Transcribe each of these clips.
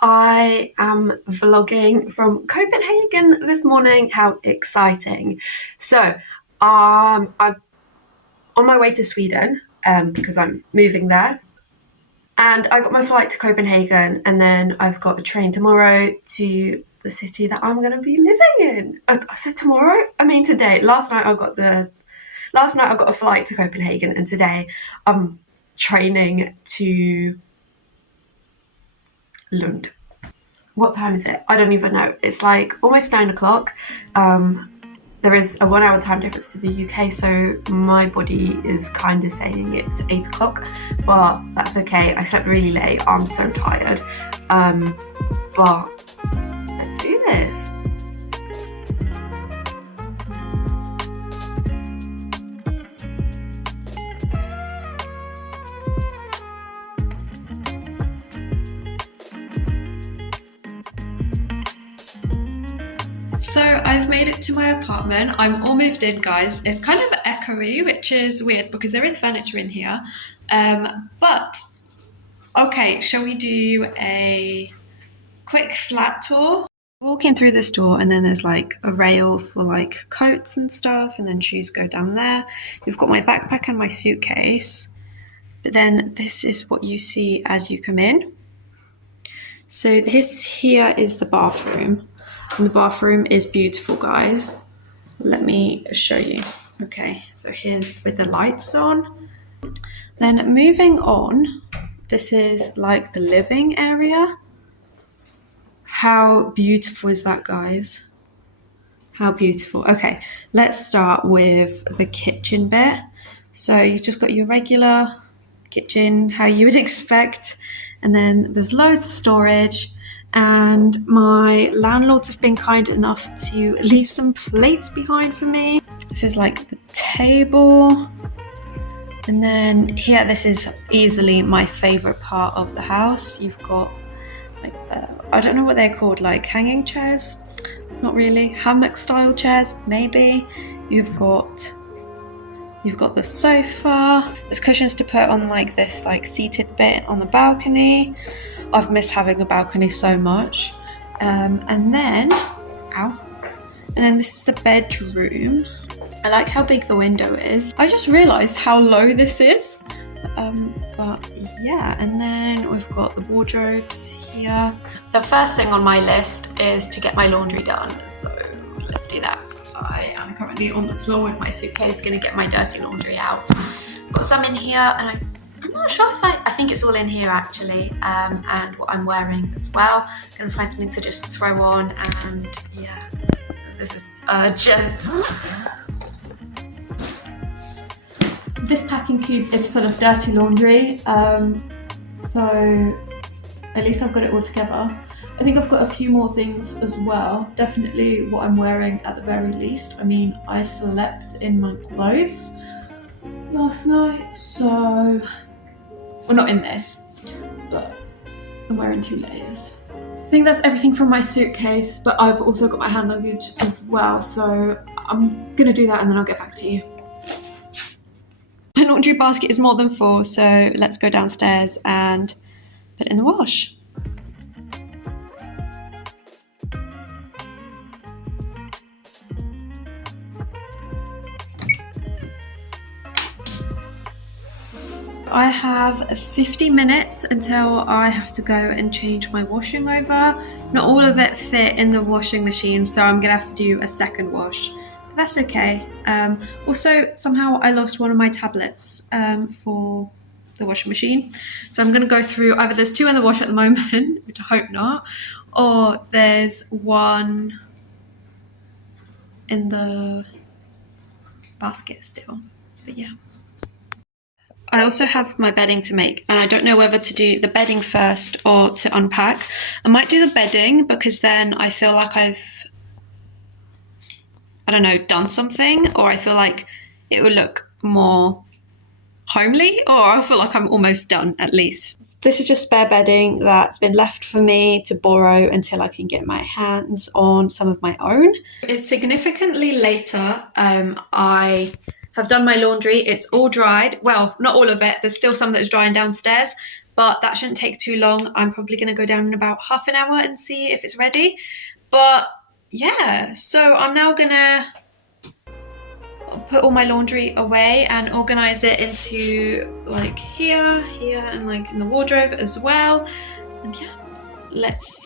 I am vlogging from Copenhagen this morning. How exciting. So, I'm on my way to Sweden because I'm moving there. And I got my flight to Copenhagen, and then I've got a train tomorrow to the city that I'm going to be living in. I said tomorrow? I mean today. Last night I got a flight to Copenhagen, and today I'm training to Lund. What time is it? I don't even know. It's like almost 9 o'clock. There is a 1 hour time difference to the UK, so my body is kind of saying it's 8 o'clock, but that's okay. I slept really late. I'm so tired. But let's do this. So I've made it to my apartment. I'm all moved in, guys. It's kind of echoey, which is weird because there is furniture in here. But okay, shall we do a quick flat tour? Walking through this door, and then there's like a rail for like coats and stuff, and then shoes go down there. You've got my backpack and my suitcase. But then this is what you see as you come in. So this here is the bathroom. And the bathroom is beautiful, guys. Let me show you. Okay, so here with the lights on. Then moving on, this is like the living area. How beautiful is that, guys? How beautiful. Okay, let's start with the kitchen bit. So you just got your regular kitchen, how you would expect. And then there's loads of storage. And my landlords have been kind enough to leave some plates behind for me. This is like the table. And then here, this is easily my favorite part of the house. You've got like, I don't know what they're called, like hanging chairs? Not really. Hammock style chairs, maybe. You've got the sofa. There's cushions to put on like this like seated bit on the balcony. I've missed having a balcony so much. And then this is the bedroom. I like how big the window is. I just realized how low this is. But yeah, and then we've got the wardrobes here. The first thing on my list is to get my laundry done. So let's do that. I am currently on the floor with my suitcase, gonna get my dirty laundry out. Got some in here, and I'm not sure if I think it's all in here actually, and what I'm wearing as well. I'm gonna find something to just throw on, and yeah, this is urgent. This packing cube is full of dirty laundry, so at least I've got it all together. I think I've got a few more things as well. Definitely what I'm wearing at the very least. I mean, I slept in my clothes last night, so, well, not in this, but I'm wearing 2 layers. I think that's everything from my suitcase, but I've also got my hand luggage as well, so I'm gonna do that and then I'll get back to you. My laundry basket is more than full, so let's go downstairs and put it in the wash. I have 50 minutes until I have to go and change my washing over. Not all of it fit in the washing machine, so I'm gonna have to do a second wash, but that's okay. Also, somehow I lost one of my tablets for the washing machine. So I'm gonna go through, either there's 2 in the wash at the moment, which I hope not, or there's 1 in the basket still, but yeah. I also have my bedding to make, and I don't know whether to do the bedding first or to unpack. I might do the bedding because then I feel like I've, I don't know, done something, or I feel like it would look more homely, or I feel like I'm almost done at least. This is just spare bedding that's been left for me to borrow until I can get my hands on some of my own. It's significantly later. I have done my laundry. It's all dried. Well, not all of it. There's still some that's drying downstairs, but that shouldn't take too long. I'm probably going to go down in about half an hour and see if it's ready. But yeah, so I'm now going to put all my laundry away and organize it into like here, and like in the wardrobe as well. And yeah, let's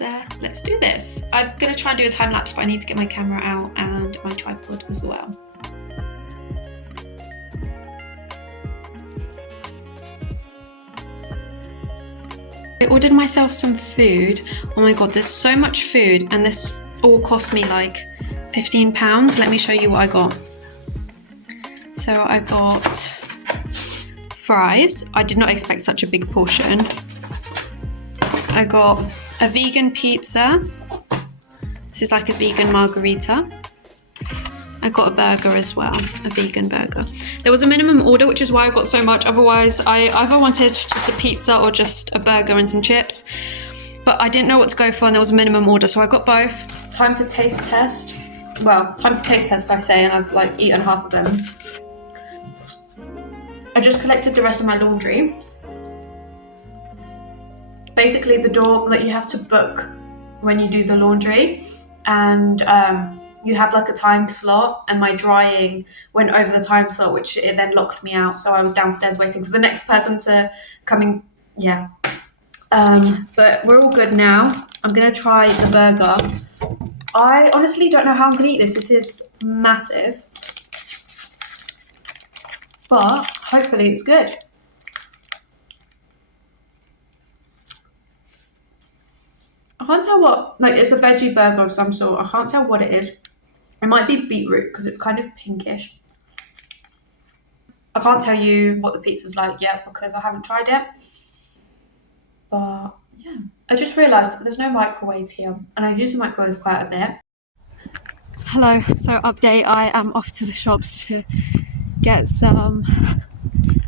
do this. I'm gonna try and do a time lapse, but I need to get my camera out and my tripod as well. I ordered myself some food. Oh my god, there's so much food, and this all cost me like £15. Let me show you what I got. So I got fries. I did not expect such a big portion. I got a vegan pizza. This is like a vegan margarita. I got a burger as well, a vegan burger. There was a minimum order, which is why I got so much. Otherwise, I either wanted just a pizza or just a burger and some chips. But I didn't know what to go for, and there was a minimum order, so I got both. Time to taste test. Well, time to taste test, I say, and I've like eaten half of them. I just collected the rest of my laundry. Basically, the door that you have to book when you do the laundry, and you have like a time slot, and my drying went over the time slot, which it then locked me out. So I was downstairs waiting for the next person to come in. Yeah. But we're all good now. I'm gonna try the burger. I honestly don't know how I'm gonna eat this. This is massive, but hopefully it's good. I can't tell what, like it's a veggie burger of some sort. I can't tell what it is. It might be beetroot because it's kind of pinkish. I can't tell you what the pizza's like yet because I haven't tried it. But yeah, I just realised there's no microwave here, and I use the microwave quite a bit. Hello, so update, I am off to the shops to get some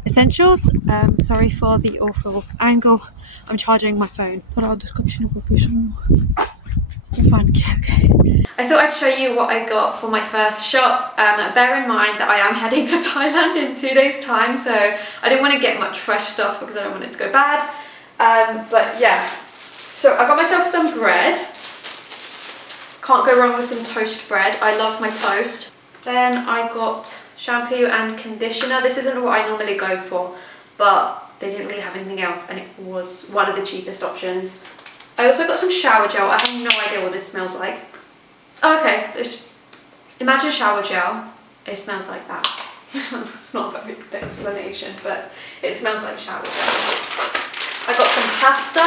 essentials. Sorry for the awful angle. I'm charging my phone. You're fine. Okay. I thought I'd show you what I got for my first shop. Bear in mind that I am heading to Thailand in 2 days' time, so I didn't want to get much fresh stuff because I don't want it to go bad. But yeah, so I got myself some bread. Can't go wrong with some toast bread. I love my toast. Then I got shampoo and conditioner. This isn't what I normally go for, but they didn't really have anything else, and it was one of the cheapest options. I also got some shower gel. I have no idea what this smells like. Okay, imagine shower gel. It smells like that. It's not a very good explanation, but it smells like shower gel. I got some pasta.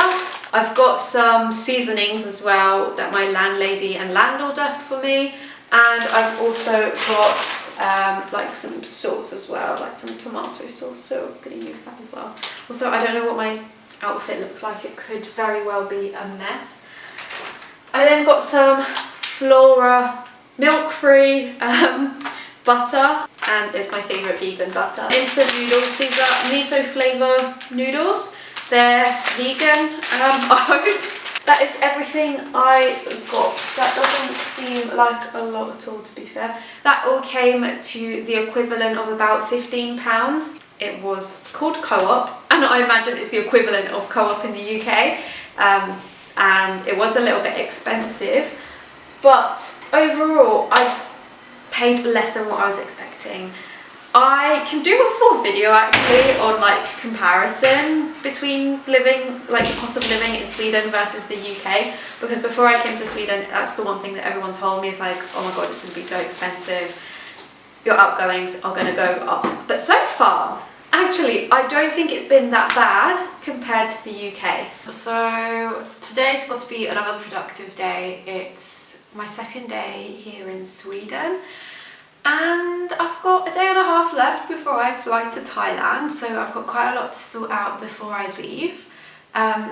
I've got some seasonings as well that my landlady and landlord left for me. And I've also got like some sauce as well, like some tomato sauce, so I'm going to use that as well. Also, I don't know what my outfit looks like. It could very well be a mess. I then got some Flora milk-free butter, and it's my favourite vegan butter. Instant noodles. These are miso flavour noodles. They're vegan, I hope. That is everything I got. That doesn't seem like a lot at all, to be fair. That all came to the equivalent of about £15. It was called Co-op, and I imagine it's the equivalent of Co-op in the UK. And it was a little bit expensive, but overall I paid less than what I was expecting. I can do a full video actually on like comparison between living, like the cost of living in Sweden versus the UK, because before I came to Sweden, that's the one thing that everyone told me is like, oh my god, it's going to be so expensive, your outgoings are going to go up. But so far, actually, I don't think it's been that bad compared to the UK. So today's got to be another productive day. It's my second day here in Sweden. And I've got a day and a half left before I fly to Thailand, so I've got quite a lot to sort out before I leave.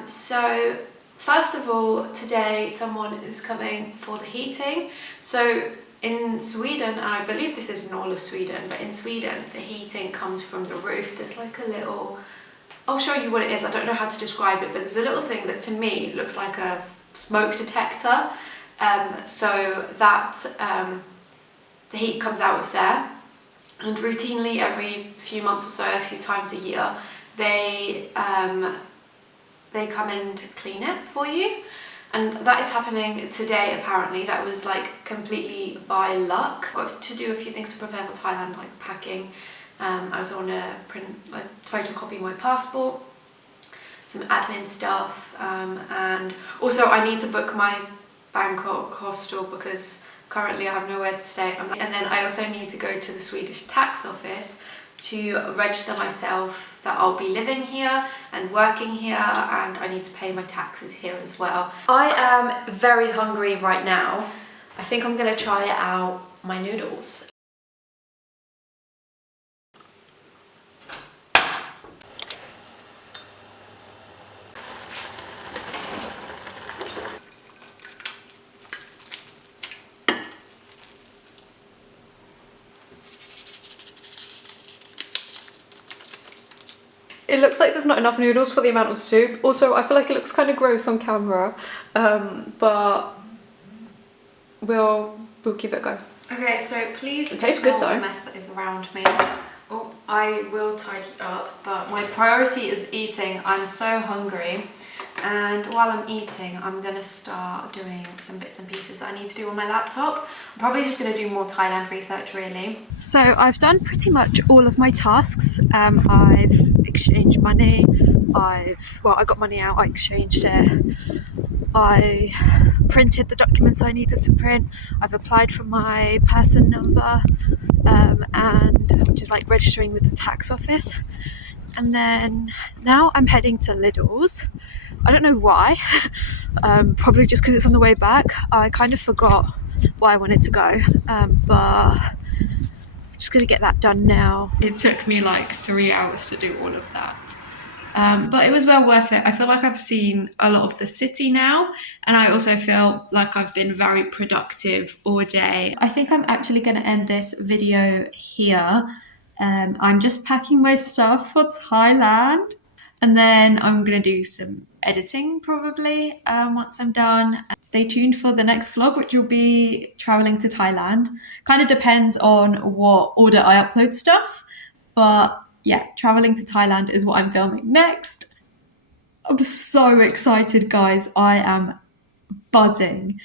So first of all, today someone is coming for the heating. So in Sweden, and I believe this is in all of Sweden, but in Sweden the heating comes from the roof. There's like a little, I'll show you what it is, I don't know how to describe it, but there's a little thing that to me looks like a smoke detector. So that the heat comes out of there, and routinely every few months or so, a few times a year, they they come in to clean it for you. And that is happening today apparently. That was like completely by luck. Got to do a few things to prepare for Thailand, like packing. I also want to photocopy my passport, some admin stuff, and also I need to book my Bangkok hostel because currently I have nowhere to stay. And then I also need to go to the Swedish tax office to register myself that I'll be living here and working here, and I need to pay my taxes here as well. I am very hungry right now. I think I'm gonna try out my noodles. It looks like there's not enough noodles for the amount of soup. Also, I feel like it looks kind of gross on camera, but we'll give it a go. Okay, so please it tastes good though. The mess that is around me. Oh, I will tidy up, but my priority is eating. I'm so hungry. And while I'm eating, I'm gonna start doing some bits and pieces that I need to do on my laptop. I'm probably just gonna do more Thailand research really. So I've done pretty much all of my tasks. I've exchanged money. I got money out, I exchanged it. I printed the documents I needed to print. I've applied for my person number, and which is like registering with the tax office. And then now I'm heading to Lidl's. I don't know why, probably just because it's on the way back. I kind of forgot why I wanted to go, but I'm just gonna get that done now. It took me like 3 hours to do all of that. But it was well worth it. I feel like I've seen a lot of the city now, and I also feel like I've been very productive all day. I think I'm actually going to end this video here. I'm just packing my stuff for Thailand, and then I'm going to do some editing probably once I'm done. Stay tuned for the next vlog, which will be traveling to Thailand. Kind of depends on what order I upload stuff, but yeah, traveling to Thailand is what I'm filming next. I'm so excited, guys. I am buzzing.